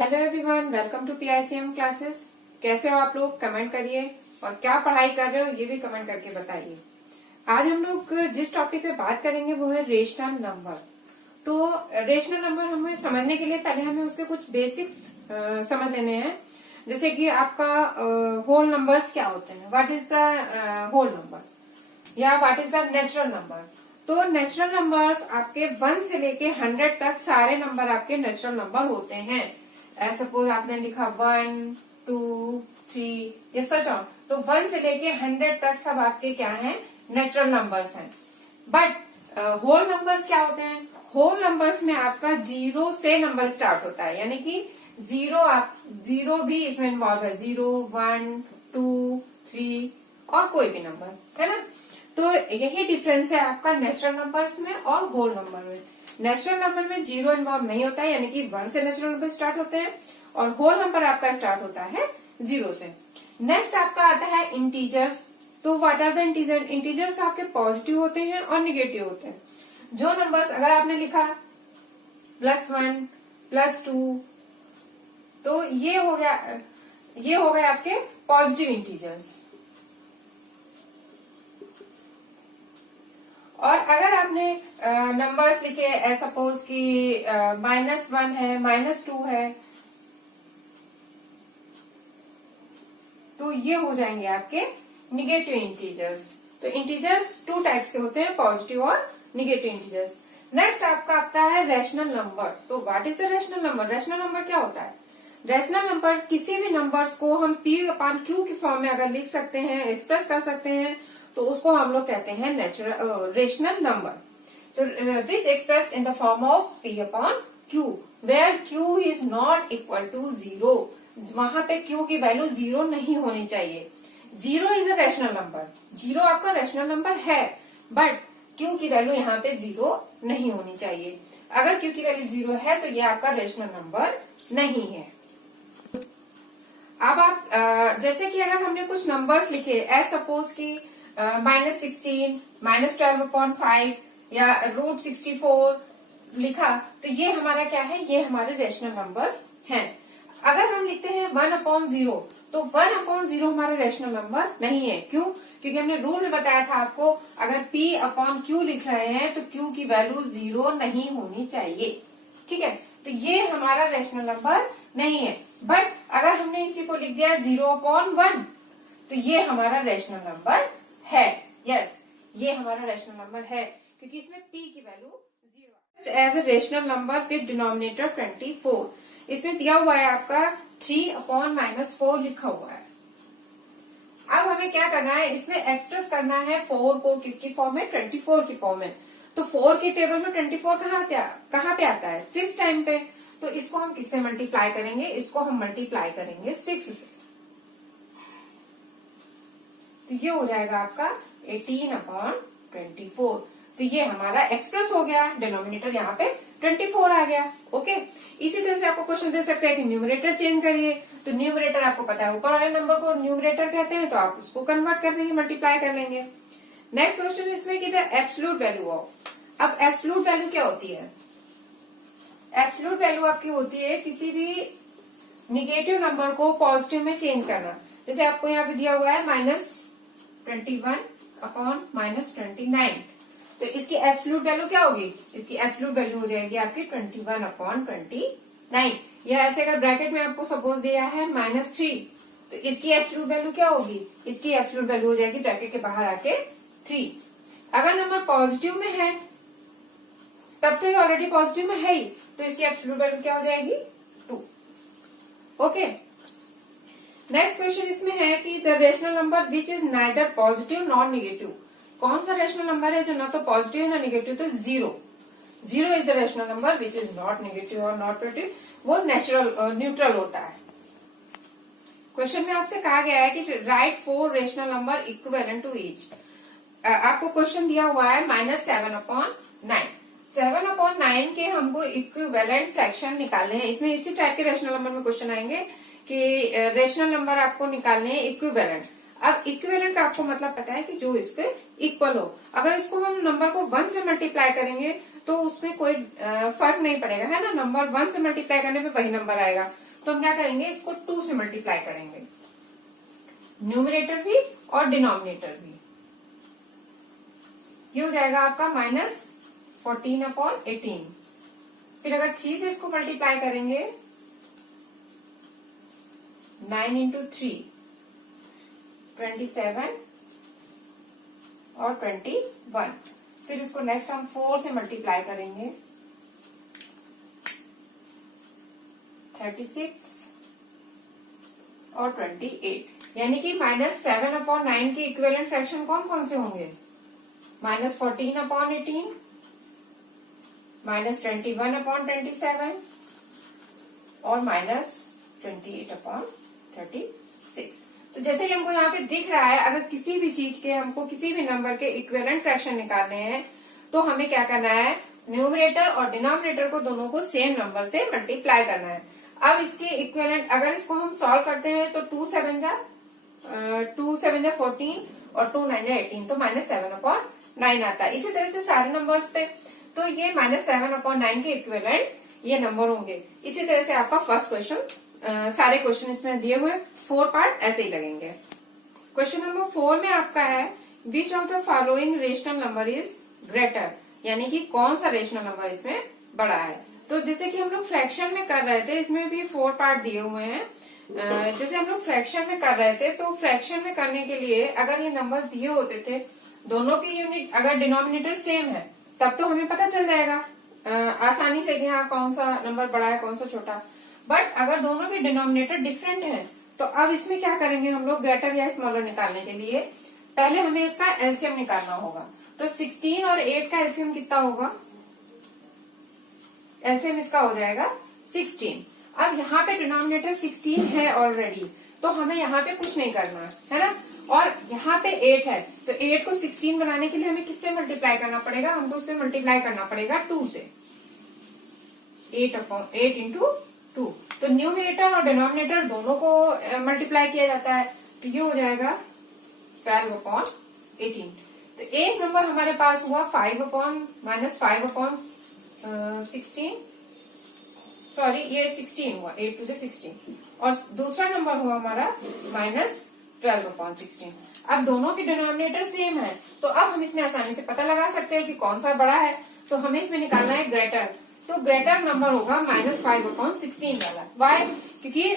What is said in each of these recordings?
Hello everyone, welcome to PICM classes. कैसे हो आप लोग? कमेंट करिए और क्या पढ़ाई कर रहे हो ये भी कमेंट करके बताइए। आज हम लोग जिस टॉपिक पे बात करेंगे वो है रेशनल नंबर। तो रेशनल नंबर हमें समझने के लिए पहले हमें उसके कुछ बेसिक्स समझ लेने हैं। जैसे कि आपका होल नंबर्स क्या होते हैं, what is the whole number या what is the natural number. तो नेचुरल नंबर्स आपके 1 से लेके 100 तक सारे नंबर आपके नेचुरल नंबर होते हैं। सपोज आपने लिखा 1, 2, 3 ये सच ऑन, तो 1 से लेके 100 तक सब आपके क्या हैं, नेचुरल नंबर्स हैं। बट होल नंबर्स क्या होते हैं? होल नंबर्स में आपका 0 से नंबर स्टार्ट होता है, यानी कि जीरो भी इसमें इन्वॉल्व है। 0, 1, 2, 3 और कोई भी नंबर है ना। तो यही डिफरेंस है आपका नेचुरल नंबर्स में और होल नंबर में। नेचुरल नंबर में 0 इन्वॉल्व नहीं होता है, यानी कि 1 से नेचुरल नंबर स्टार्ट होते हैं और होल नंबर आपका स्टार्ट होता है 0 से। नेक्स्ट आपका आता है इंटीजर्स। तो what are the integer? Integers आपके पॉजिटिव होते हैं और निगेटिव होते हैं। जो नंबर्स अगर आपने लिखा +1, +2, तो ये हो गए आपके पॉजिटिव इंटीजर्स। और अगर आपने नंबर्स लिखे सपोज कि -1 है, -2 है, तो ये हो जाएंगे आपके निगेटिव इंटीजर्स। तो इंटीजर्स 2 टाइप्स के होते हैं, पॉजिटिव और निगेटिव इंटीजर्स। नेक्स्ट आपका आता है रैशनल नंबर। तो what is the rational number? Rational number क्या होता है? रैशनल नंबर किसी भी नंबर्स को हम P/Q की फॉर्म में अगर लिख सकते हैं, एक्सप्रेस कर सकते हैं, तो उसको हम लोग कहते हैं रेशनल नंबर। तो which express in the form of P/Q where Q is not equal to 0। वहां पे Q की वैल्यू 0 नहीं होनी चाहिए। 0 इज अ रैशनल नंबर। 0 आपका रैशनल नंबर है, बट Q की वैल्यू यहाँ पे 0 नहीं होनी चाहिए। अगर Q की वैल्यू 0 है तो ये आपका रैशनल नंबर नहीं है। अब आप जैसे कि अगर हमने कुछ नंबर्स लिखे सपोज की -16, -12/5 या √64 लिखा, तो ये हमारा क्या है? ये हमारे रैशनल नंबर्स हैं। अगर हम लिखते हैं 1/0, तो 1/0 हमारा रैशनल नंबर नहीं है। क्यों? क्योंकि हमने रूल में बताया था आपको, अगर P/Q लिख रहे हैं तो Q की वैल्यू 0 नहीं होनी चाहिए। ठीक है, तो ये हमारा रैशनल नंबर नहीं है। बट अगर हमने इसी को लिख दिया 0/1, तो ये हमारा रैशनल नंबर है। यस, ये हमारा रैशनल नंबर है क्योंकि इसमें P की value 0 as a rational number with denominator 24। इसमें दिया हुआ है आपका 3/-4 लिखा हुआ है। अब हमें क्या करना है? इसमें एक्सप्रेस करना है 4 को किसकी फॉर्म में? 24 की फॉर्म में। तो 4 के टेबल में 24 कहाँ पे आता है? 6 टाइम पे। तो इसको हम किससे मल्टीप्लाई करेंगे? इसको हम मल्टीप्लाई करेंगे 6 से। तो ये हो जाएगा आपका 18/24। तो ये हमारा एक्सप्रेस हो गया, डिनोमिनेटर यहाँ पे 24 आ गया। ओके, इसी तरह से आपको क्वेश्चन दे सकते हैं कि न्यूमरेटर चेंज करिए। तो न्यूमरेटर आपको पता है ऊपर वाले नंबर को न्यूमरेटर कहते हैं, तो आप उसको कन्वर्ट कर देंगे, मल्टीप्लाई कर लेंगे। नेक्स्ट क्वेश्चन इसमें कि द एब्सोल्यूट वैल्यू ऑफ। अब एब्सोल्यूट वैल्यू क्या होती है? एब्सोल्यूट वैल्यू आपकी होती है किसी भी निगेटिव नंबर को पॉजिटिव में चेंज करना। जैसे आपको यहाँ पे दिया हुआ है -21/-29, तो इसकी एब्सोल्यूट वैल्यू क्या होगी? इसकी एब्सोल्यूट वैल्यू हो जाएगी आपकी 21/29। या ऐसे अगर ब्रैकेट में आपको सपोज दिया है -3, तो इसकी एब्सोल्यूट वैल्यू क्या होगी? इसकी एब्सोल्यूट वैल्यू हो जाएगी ब्रैकेट के बाहर आके 3। अगर नंबर पॉजिटिव में है तब तो ये ऑलरेडी पॉजिटिव में है ही, तो इसकी एब्सोल्यूट वैल्यू क्या हो जाएगी? 2। ओके, नेक्स्ट क्वेश्चन इसमें है कि the rational number which is neither positive nor negative. कौन सा रेशनल नंबर है जो ना तो पॉजिटिव है ना निगेटिव? तो 0 is the rational number which is not negative और नॉट पॉजिटिव। वो न्यूट्रल होता है। क्वेश्चन में आपसे कहा गया है कि write 4 rational number equivalent to each. आपको क्वेश्चन दिया हुआ है -7/9। 7/9 के हमको इक्विवेलेंट फ्रैक्शन निकालने हैं। इसमें इसी टाइप के रेशनल नंबर में क्वेश्चन आएंगे कि रेशनल नंबर आपको निकालने हैं इक्विवेलेंट। अब इक्विवेलेंट का आपको मतलब पता है कि जो इसके इक्वल हो। अगर इसको हम नंबर को 1 से मल्टीप्लाई करेंगे तो उसमें कोई फर्क नहीं पड़ेगा, है ना। नंबर 1 से मल्टीप्लाई करने पे वही नंबर आएगा। तो हम क्या करेंगे, इसको 2 से मल्टीप्लाई करेंगे, न्यूमरेटर भी और डिनोमिनेटर भी। ये हो जाएगा आपका -14/18। फिर अगर 3 से इसको मल्टीप्लाई करेंगे, 9 × 3 27 और 21। फिर इसको नेक्स्ट हम 4 से मल्टीप्लाई करेंगे, 36 और 28। यानी कि -7/9 के इक्विवेलेंट फ्रैक्शन कौन कौन से होंगे, -14/18, -21/27 और -28/36। तो जैसे कि हमको यहाँ पे दिख रहा है, अगर किसी भी चीज के हमको किसी भी नंबर के इक्विवेलेंट फ्रैक्शन निकालने हैं तो हमें क्या करना है, न्यूमरेटर और डिनोमिनेटर को दोनों को सेम नंबर से मल्टीप्लाई करना है। अब इसके इक्विवेलेंट अगर इसको हम सॉल्व करते हैं तो 2 7 जा 14 और 2 9 जा 18, तो -7/9 आता है। इसी तरह से सारे नंबर्स पे तो ये -7/9 के इक्विवेलेंट ये नंबर होंगे। इसी तरह से आपका फर्स्ट क्वेश्चन, सारे क्वेश्चन इसमें दिए हुए 4 पार्ट ऐसे ही लगेंगे। क्वेश्चन नंबर 4 में आपका है, which of the following rational number is greater, यानी कि कौन सा रेशनल नंबर इसमें बड़ा है। तो जैसे कि हम लोग फ्रैक्शन में कर रहे थे, इसमें भी 4 पार्ट दिए हुए हैं। जैसे हम लोग फ्रैक्शन में कर रहे थे, तो फ्रैक्शन में करने के लिए अगर ये नंबर दिए होते थे, दोनों की यूनिट अगर डिनोमिनेटर सेम है, तब तो हमें पता चल जाएगा आसानी से कि हाँ कौन सा नंबर बड़ा है कौन सा छोटा। बट अगर दोनों के डिनोमिनेटर डिफरेंट है, तो अब इसमें क्या करेंगे हम लोग, ग्रेटर या स्मॉलर निकालने के लिए पहले हमें इसका एलसीएम निकालना होगा। तो 16 और 8 का एलसीएम कितना होगा, एलसीएम इसका हो जाएगा 16। अब यहाँ पे डिनोमिनेटर 16 है ऑलरेडी, तो हमें यहाँ पे कुछ नहीं करना है ना, और यहाँ पे 8 है, तो 8 को 16 बनाने के लिए हमें किससे मल्टीप्लाई करना पड़ेगा, हमको उससे मल्टीप्लाई करना पड़ेगा 2 से, 8 × 2। तो न्यूमरेटर और डिनोमिनेटर दोनों को मल्टीप्लाई किया जाता है, तो ये हो जाएगा 12/18। तो एक नंबर हमारे पास हुआ -5/16, सॉरी ये 16 हुआ, 8 2 से 16, और दूसरा नंबर हुआ हमारा -12/16। अब दोनों के डिनोमिनेटर सेम है, तो अब हम इसमें आसानी से पता लगा सकते हैं कि कौन सा बड़ा है। तो हमें इसमें निकालना है ग्रेटर, तो ग्रेटर नंबर होगा -5/16 वाला। वाई, क्योंकि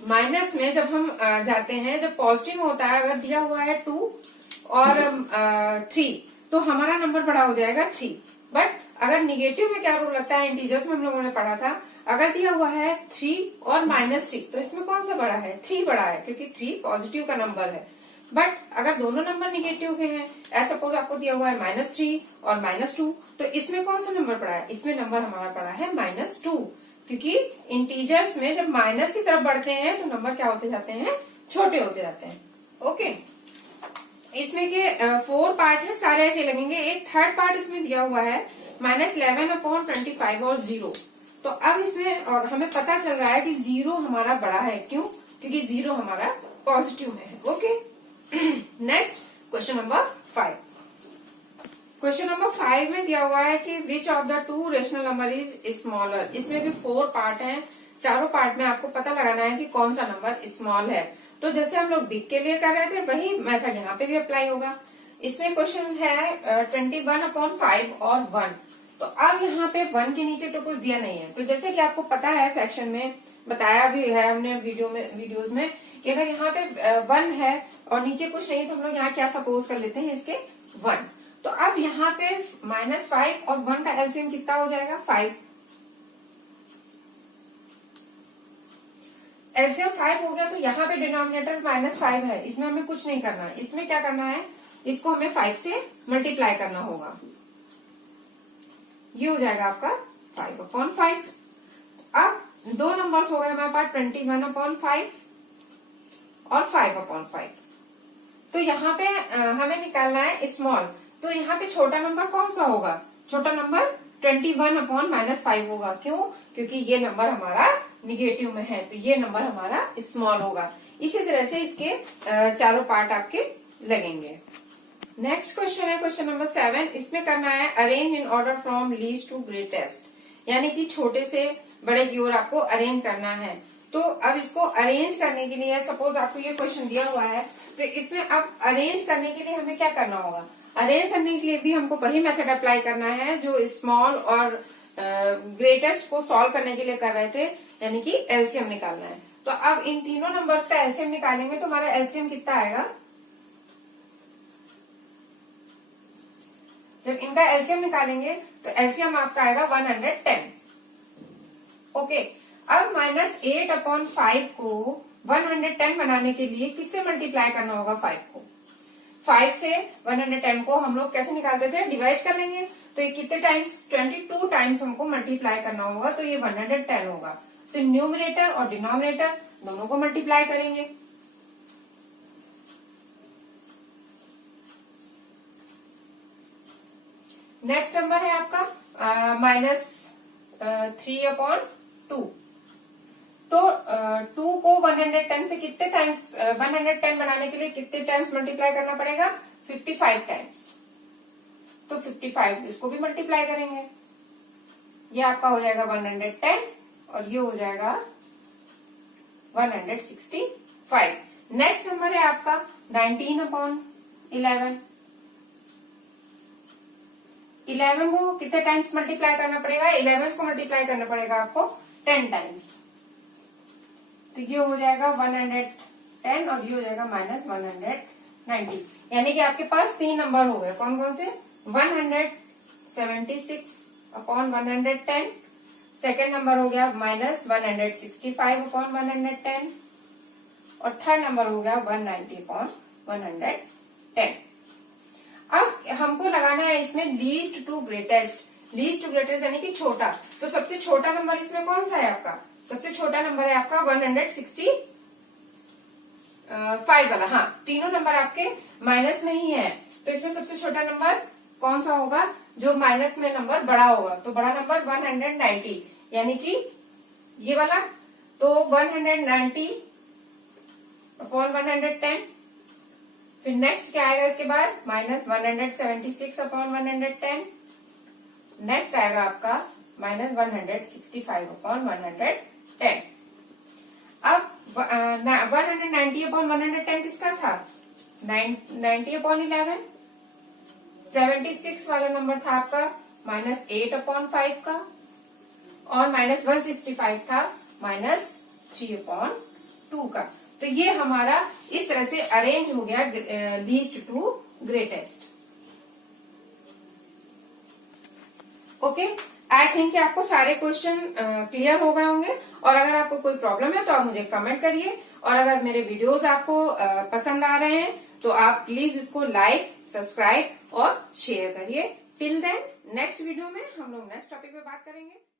माइनस में जब हम जाते हैं, जब पॉजिटिव होता है, अगर दिया हुआ है 2 और 3, तो हमारा नंबर बड़ा हो जाएगा 3। बट अगर निगेटिव में क्या रूल लगता है, इंटीजर्स में हम लोगों ने पढ़ा था, अगर दिया हुआ है 3 और -3, तो इसमें कौन सा बड़ा है, 3 बड़ा है, क्योंकि 3 पॉजिटिव का नंबर है। बट अगर दोनों नंबर निगेटिव के हैं, ऐसा सपोज आपको दिया हुआ है -3 और -2, तो इसमें कौन सा नंबर पड़ा है, इसमें नंबर हमारा पड़ा है -2, क्योंकि इंटीजर्स में जब माइनस की तरफ बढ़ते हैं तो नंबर क्या होते जाते हैं, छोटे होते जाते हैं। ओके, इसमें के 4 पार्ट है, सारे ऐसे लगेंगे। एक थर्ड पार्ट इसमें दिया हुआ है -11/25 और 0। तो अब इसमें और हमें पता चल रहा है कि 0 हमारा बड़ा है, क्यों, क्योंकि 0 हमारा पॉजिटिव में है। Okay, next question number 5। Question number 5 में दिया हुआ है कि which of the 2 rational number is smaller. इसमें भी 4 पार्ट हैं, चारों पार्ट में आपको पता लगाना है कि कौन सा नंबर स्मॉल है। तो जैसे हम लोग बिग के लिए कर रहे थे, वही मेथड यहाँ पे भी अप्लाई होगा। इसमें क्वेश्चन है 21/5 और 1। तो अब यहाँ पे 1 के नीचे तो कुछ दिया नहीं है। तो जैसे कि आपको पता है, फ्रैक्शन में बताया भी है हमने वीडियोज में कि अगर यहाँ पे 1 है और नीचे कुछ नहीं, तो हम लोग यहाँ क्या सपोज कर लेते हैं, इसके 1। तो अब यहाँ पे -5 और 1 का एलसीएम कितना हो जाएगा, 5। एलसीएम 5 हो गया, तो यहाँ पे डिनोमिनेटर -5 है, इसमें हमें कुछ नहीं करना है। इसमें क्या करना है, इसको हमें 5 से मल्टीप्लाई करना होगा। ये हो जाएगा आपका 5/5। अब 2 नंबर्स हो गए हमारे पास, 21/5 और 5/5। तो यहाँ पे हमें निकालना है स्मॉल। तो यहाँ पे छोटा नंबर कौन सा होगा, छोटा नंबर 21/-5 होगा। क्यों, क्योंकि ये नंबर हमारा निगेटिव में है, तो ये नंबर हमारा स्मॉल होगा। इसी तरह से इसके चारों पार्ट आपके लगेंगे। नेक्स्ट क्वेश्चन है क्वेश्चन नंबर 7। इसमें करना है arrange in order from least to greatest, यानी कि छोटे से बड़े की ओर आपको अरेंज करना है। तो अब इसको अरेंज करने के लिए, सपोज आपको ये क्वेश्चन दिया हुआ है, तो इसमें अब अरेंज करने के लिए हमें क्या करना होगा? अरेंज करने के लिए भी हमको वही मेथड अप्लाई करना है जो स्मॉल और ग्रेटेस्ट को सॉल्व करने के लिए कर रहे थे, यानी कि एलसीएम निकालना है। तो अब इन तीनों नंबर्स का एलसीएम निकालेंगे तो हमारा एलसीएम कितना आएगा? जब इनका एलसीएम निकालेंगे तो एलसीएम आपका आएगा 110। ओके, अब -8/5 को 110 बनाने के लिए किससे मल्टीप्लाई करना होगा? 5 को। 5 से 110 को हम लोग कैसे निकालते थे? डिवाइड कर लेंगे। तो ये कितने टाइम्स? 22 टाइम्स हमको मल्टीप्लाई करना होगा, तो ये 110 होगा। तो न्यूमरेटर और डिनोमिनेटर दोनों को मल्टीप्लाई करेंगे। नेक्स्ट नंबर है आपका -3/2। तो 2 को 110 से कितने टाइम्स 110 बनाने के लिए कितने टाइम्स मल्टीप्लाई करना पड़ेगा? 55 टाइम्स। तो 55 इसको भी मल्टीप्लाई करेंगे। ये आपका हो जाएगा 110 और ये हो जाएगा 165। नेक्स्ट नंबर है आपका 19/11। 11 को कितने टाइम्स मल्टीप्लाई करना पड़ेगा? 11 को मल्टीप्लाई करना पड़ेगा आपको 10 टाइम्स। तो ये हो जाएगा 110 और ये हो जाएगा -190। यानी कि आपके पास 3 नंबर हो गए। कौन कौन से? 176/110। सेकेंड नंबर हो गया -165/110 और थर्ड नंबर हो गया 190/110। अब हमको लगाना है इसमें least to greatest. Least to greatest यानी कि छोटा। तो सबसे छोटा नंबर इसमें कौन सा है आपका? सबसे छोटा नंबर है आपका 165 वाला। हाँ, तीनों नंबर आपके माइनस में ही है। तो इसमें सबसे छोटा नंबर कौन सा होगा? जो माइनस में नंबर बड़ा होगा। तो बड़ा नंबर 190 यानी कि ये वाला। तो 190/110। फिर नेक्स्ट क्या आएगा इसके बाद? -176/110। नेक्स्ट आएगा आपका -165/110। अब 190/110 किसका था? 90/11। 76 वाला नंबर था आपका -8/5 का और -165 था -3/2 का। तो ये हमारा इस तरह से अरेंज हो गया least to greatest. Okay, I think आपको सारे क्वेश्चन क्लियर हो गए होंगे। और अगर आपको कोई प्रॉब्लम है तो आप मुझे कमेंट करिए। और अगर मेरे वीडियोस आपको पसंद आ रहे हैं तो आप प्लीज इसको लाइक, सब्सक्राइब और शेयर करिए। टिल देन नेक्स्ट वीडियो में हम लोग नेक्स्ट टॉपिक पे बात करेंगे।